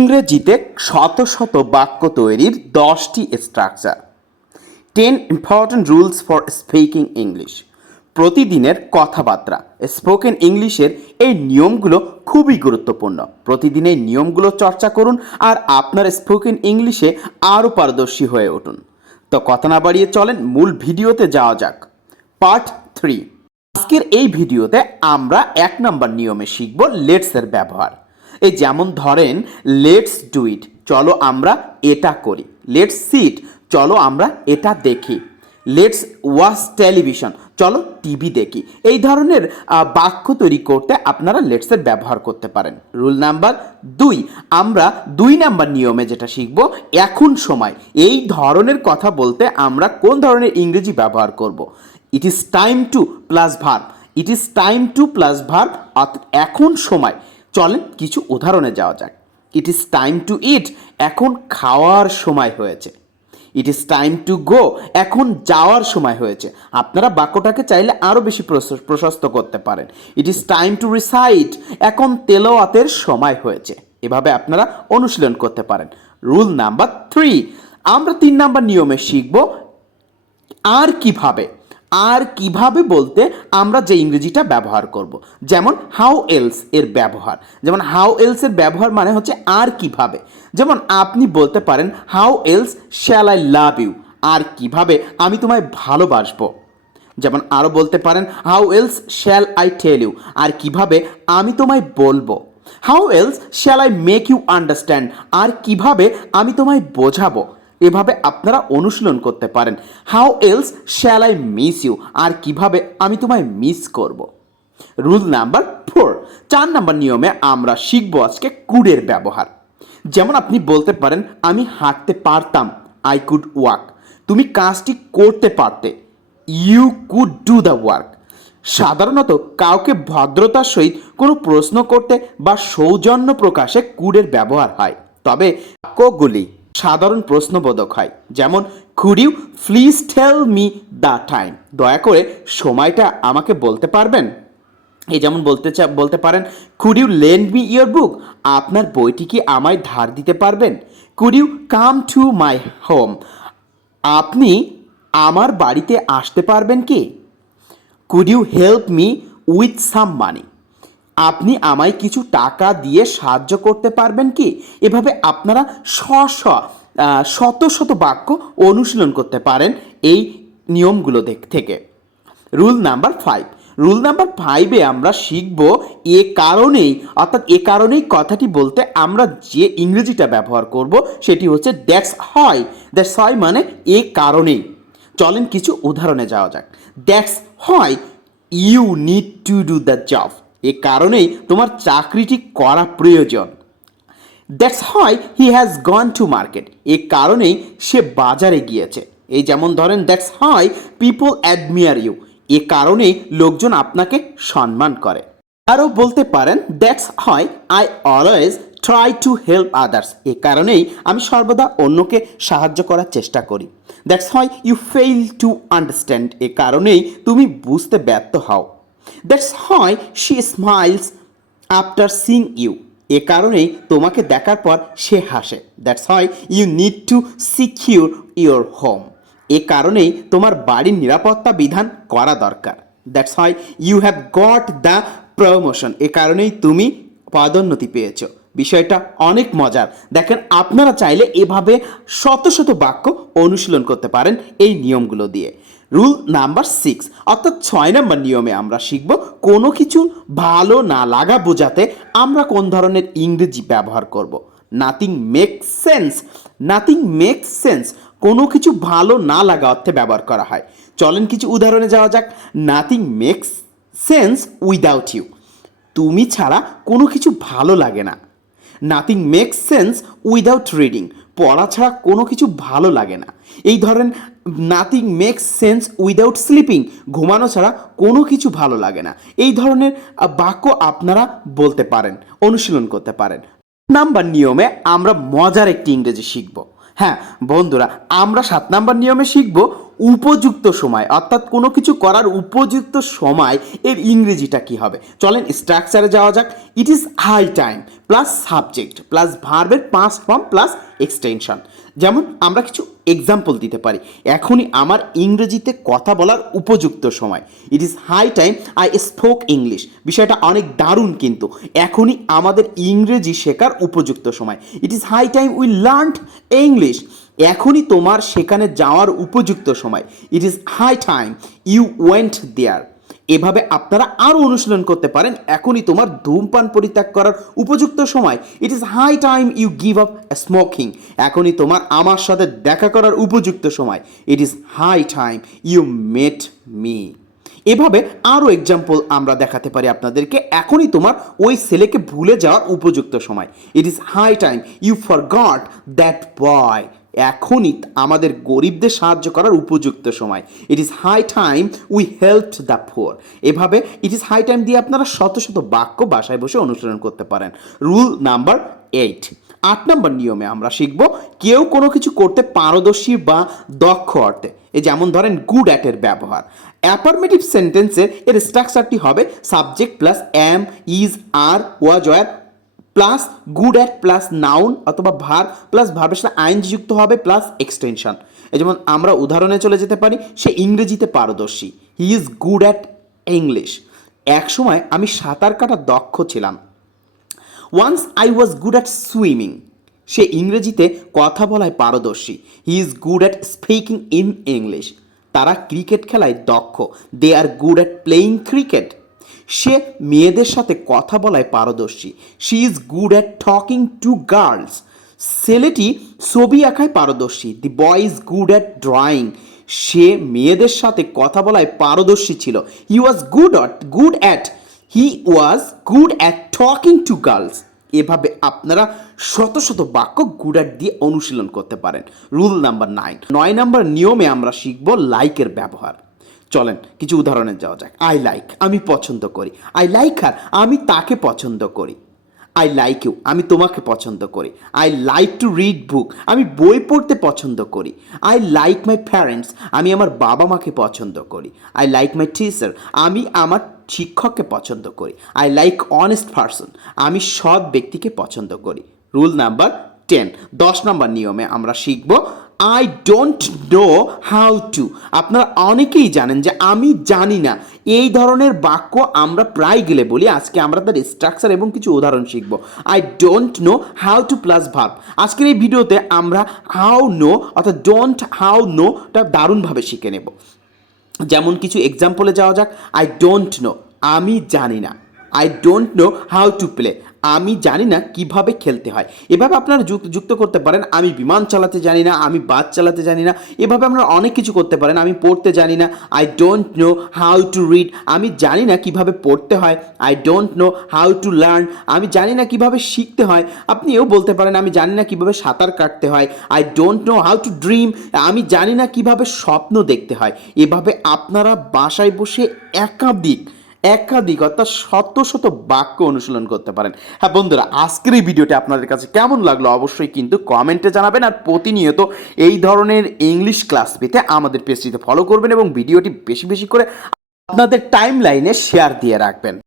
ইংরেজিতে শত শত বাক্য তৈরির 10টি structure. 10 important rules for speaking English. প্রতিদিনের কথাবার্তা স্পোকেন ইংলিশের এই নিয়মগুলো খুবই গুরুত্বপূর্ণ। প্রতিদিন এই নিয়মগুলো চর্চা করুন আর আপনার স্পোকেন ইংলিশে আরও পারদর্শী হয়ে উঠুন। তো কথা না বাড়িয়ে চলেন মূল ভিডিওতে যাওয়া যাক। পার্ট 3। আজকের এই ভিডিওতে আমরা 1 নম্বর নিয়মে শিখব লেটসের ব্যবহার। এই যেমন ধরেন লেটস ডু ইট, চলো আমরা এটা করি। লেটস সিট, চলো আমরা এটা দেখি। লেটস ওয়াচ টেলিভিশন, চলো টিভি দেখি। এই ধরনের বাক্য তৈরি করতে আপনারা লেটসের ব্যবহার করতে পারেন। রুল নাম্বার 2, আমরা 2 নাম্বার নিয়মে যেটা শিখব এখন সময়। এই ধরনের কথা বলতে আমরা কোন ধরনের ইংরেজি ব্যবহার করব? It is time to plus verb. It is time to plus verb, অর্থাৎ এখন সময়। চলেন কিছু উদাহরণে যাওয়া যাক। ইট ইজ টাইম টু ইট, এখন খাওয়ার সময় হয়েছে। It is time to go, এখন যাওয়ার সময় হয়েছে। আপনারা বাক্যটাকে চাইলে আরও বেশি প্রশস্ত করতে পারেন। It is time to recite, এখন তেলাওয়াতের সময় হয়েছে। এভাবে আপনারা অনুশীলন করতে পারেন। রুল নাম্বার 3, আমরা 3 নাম্বার নিয়মে শিখব আর কিভাবে। আর কিভাবে বলতে আমরা যে ইংরেজিটা ব্যবহার করব, যেমন হাউ এলস এর ব্যবহার। যেমন হাউ এলস এর ব্যবহার মানে হচ্ছে আর কিভাবে। যেমন আপনি বলতে পারেন how else shall I love you, আর কিভাবে আমি তোমায় ভালোবাসবো। যেমন আরও বলতে পারেন how else shall I tell you, আর কিভাবে আমি তোমায় বলবো। How else shall I make you understand, আর কিভাবে আমি তোমায় বোঝাবো। এভাবে আপনারা অনুশীলন করতে পারেন। How else shall I miss you, আর কিভাবে আমি তোমায় মিস করব। রুল নাম্বার 4, 4 নাম্বার নিয়মে আমরা শিখব আজকে কুডের ব্যবহার। যেমন আপনি বলতে পারেন আমি হাঁটতে পারতাম, আই কুড ওয়াক। তুমি কাজটি করতে পারতে, you could do the work. সাধারণত কাউকে ভদ্রতার সহিত কোনো প্রশ্ন করতে বা সৌজন্য প্রকাশে কুডের ব্যবহার হয়, তবে বাক্যগুলি সাধারণ প্রশ্নবোধক হয়। যেমন could you please tell me the time, দয়া করে সময়টা আমাকে বলতে পারবেন। এই যেমন বলতে পারেন could you lend me your book, আপনার বইটি কি আমায় ধার দিতে পারবেন। Could you come to my home, আপনি আমার বাড়িতে আসতে পারবেন কি। Could you help me with some money, আপনি আমায় কিছু টাকা দিয়ে সাহায্য করতে পারবেন কি। এভাবে আপনারা শত শত বাক্য অনুশীলন করতে পারেন এই নিয়মগুলো থেকে। রুল নাম্বার 5, রুল নাম্বার 5-এ আমরা শিখব এ কারণেই, অর্থাৎ এ কারণেই কথাটি বলতে আমরা যে ইংরেজিটা ব্যবহার করব সেটি হচ্ছে দ্যাটস হয়। দ্যাটস হয় মানে এ কারণেই। চলেন কিছু উদাহরণে যাওয়া যাক। That's why you need to do the job, এ কারণেই তোমার চাকরিটি করা প্রয়োজন। That's why he has gone to market, এ কারণেই সে বাজারে গিয়েছে। এই যেমন ধরেন দ্যাটস হয় পিপল অ্যাডমিয়ার ইউ, এ কারণেই লোকজন আপনাকে সম্মান করে। আরও বলতে পারেন that's why I always try to help others, এ কারণেই আমি সর্বদা অন্যকে সাহায্য করার চেষ্টা করি। That's why you fail to understand, এ কারণেই তুমি বুঝতে ব্যর্থ হও। That's why she smiles after seeing you, এ কারণেই তোমাকে দেখার পর সে হাসে। That's why you need to secure your home, এ কারণেই তোমার বাড়ির নিরাপত্তা বিধান করা দরকার। That's why you have got the promotion, এ কারণেই তুমি পদোন্নতি পেয়েছো। বিষয়টা অনেক মজার। দেখেন আপনারা চাইলে এভাবে শত শত বাক্য অনুশীলন করতে পারেন এই নিয়মগুলো দিয়ে। রুল নাম্বার 6, অর্থাৎ 6 নম্বর নিয়মে আমরা শিখব কোনো কিছু ভালো না লাগা বোঝাতে আমরা কোন ধরনের ইংরেজি ব্যবহার করব। Nothing makes sense, nothing makes sense কোনো কিছু ভালো না লাগা অর্থে ব্যবহার করা হয়। চলেন কিছু উদাহরণে যাওয়া যাক। Nothing makes sense without you, তুমি ছাড়া কোনো কিছু ভালো লাগে না। Nothing makes sense without reading, পড়া ছাড়া কোনো কিছু ভালো লাগে না। এই ধরেন nothing makes sense without sleeping, ঘুমানো ছাড়া কোনো কিছু ভালো লাগে না। এই ধরনের বাক্য আপনারা বলতে পারেন, অনুশীলন করতে পারেন। নাম্বার নিয়মে আমরা মজার একটি ইংরেজি শিখব। হ্যাঁ বন্ধুরা, আমরা 7 নাম্বার নিয়মে শিখব উপযুক্ত সময় অর্থাৎ কোনো কিছু করার উপযুক্ত সময় এর ইংরেজিটা কি হবে? চলেন স্ট্রাকচারে যাওয়া যাক। It is high time plus subject plus ভার্বের পাস্ট ফর্ম প্লাস এক্সটেনশন। যেমন আমরা কিছু এক্সাম্পল দিতে পারি, এখনই আমার ইংরেজিতে কথা বলার উপযুক্ত সময়। It is high time I spoke English. বিষয়টা অনেক দারুণ, কিন্তু এখনই আমাদের ইংরেজি শেখার উপযুক্ত সময়। It is high time we learned English. এখনই তোমার সেখানে যাওয়ার উপযুক্ত সময়। It is high time you went there. এভাবে আপনারা আরও অনুশীলন করতে পারেন, এখনই তোমার ধূমপান পরিত্যাগ করার উপযুক্ত সময়। It is high time you give up smoking. এখনই তোমার আমার সাথে দেখা করার উপযুক্ত সময়। It is high time you met me. এভাবে আরও এক্সাম্পল আমরা দেখাতে পারি আপনাদেরকে, এখনই তোমার ওই ছেলেকে ভুলে যাওয়ার উপযুক্ত সময়। It is high time you forgot that boy. এখনই আমাদের গরিবদের সাহায্য করার উপযুক্ত সময়। It is high time we helped the poor. এভাবে ইট ইজ হাই টাইম দিয়ে আপনারা শত শত বাক্য বাসায় বসে অনুসরণ করতে পারেন। রুল নাম্বার 8, 8 নম্বর নিয়মে আমরা শিখব কেউ কোনো কিছু করতে পারদর্শী বা দক্ষ অর্থে। এই যেমন ধরেন গুড অ্যাটের ব্যবহার। অ্যাফার্মেটিভ সেন্টেন্সের এর স্ট্রাকচারটি হবে subject plus am, is, are, was, were plus good at plus noun অথবা ভার প্লাস ভার্বের সাথে আইএনজি যুক্ত হবে প্লাস এক্সটেনশন। এই যেমন আমরা উদাহরণে চলে যেতে পারি, সে ইংরেজিতে পারদর্শী। He is good at English. এক সময় আমি সাঁতার কাটা দক্ষ ছিলাম। Once I was good at swimming. সে ইংরেজিতে কথা বলায় পারদর্শী। He is good at speaking in English. তারা ক্রিকেট খেলায় দক্ষ। They are good at playing cricket. সে মেয়েদের সাথে কথা বলায় পারদর্শী। She is good at talking to girls. ছেলেটি ছবি আঁকায় পারদর্শী। The boy is good at drawing. সে মেয়েদের সাথে কথা বলায় পারদর্শী ছিল। He was good at talking to girls. এভাবে আপনারা শত শত বাক্য গুড অ্যাট দিয়ে অনুশীলন করতে পারেন। রুল নাম্বার 9, 9 নম্বর নিয়মে আমরা শিখব লাইকের ব্যবহার। চলেন কিছু উদাহরণে যাওয়া যাক। আই লাইক, আমি পছন্দ করি। আই লাইক হার, আমি তাকে পছন্দ করি। আই লাইক ইউ, আমি তোমাকে পছন্দ করি। আই লাইক টু রিড বুক, আমি বই পড়তে পছন্দ করি। আই লাইক মাই প্যারেন্টস, আমি আমার বাবা মাকে পছন্দ করি। আই লাইক মাই টিচার, আমি আমার শিক্ষককে পছন্দ করি। আই লাইক অনেস্ট পারসন, আমি সৎ ব্যক্তিকে পছন্দ করি। রুল নাম্বার 10, 10 নম্বর নিয়মে আমরা শিখব I don't know how to. আপনারা অনেকেই জানেন যে আমি জানি না। এই ধরনের বাক্য আমরা প্রায় গেলে বলি। আজকে আমরা তার স্ট্রাকচার এবং কিছু উদাহরণ শিখব। I don't know how to plus verb. আজকের এই ভিডিওতে আমরা হাউ নো অর্থাৎ ডোন্ট হাউ নোটা দারুণভাবে শিখে নেব। যেমন কিছু এক্সাম্পলে যাওয়া যাক। আই ডোন্ট নো, আমি জানি না। I don't know how to play, আমি জানি না কিভাবে খেলতে হয়। এভাবে আপনারা যুক্ত করতে পারেন আমি বিমান চালাতে জানি না, আমি বাস চালাতে জানি না। এভাবে আপনারা অনেক কিছু করতে পারেন। আমি পড়তে জানি না। I don't know how to read, আমি জানি না কিভাবে পড়তে হয়। I don't know how to learn, আমি জানি না কিভাবে শিখতে হয়। আপনিও বলতে পারেন আমি জানি না কিভাবে সাঁতার কাটতে হয়। I don't know how to dream, আমি জানি না কিভাবে স্বপ্ন দেখতে হয়। এভাবে আপনারা বাসায় বসে একাধিক অর্থাৎ শত শত বাক্য অনুশীলন করতে পারেন। হ্যাঁ বন্ধুরা, আজকের এই ভিডিওটা আপনাদের কাছে কেমন লাগলো অবশ্যই কিন্তু কমেন্টে জানাবেন। আর প্রতিনিয়ত এই ধরনের ইংলিশ ক্লাস পেতে আমাদের পেজটিতে ফলো করবেন এবং ভিডিওটি বেশি বেশি করে আপনাদের টাইম লাইনে শেয়ার দিয়ে রাখবেন।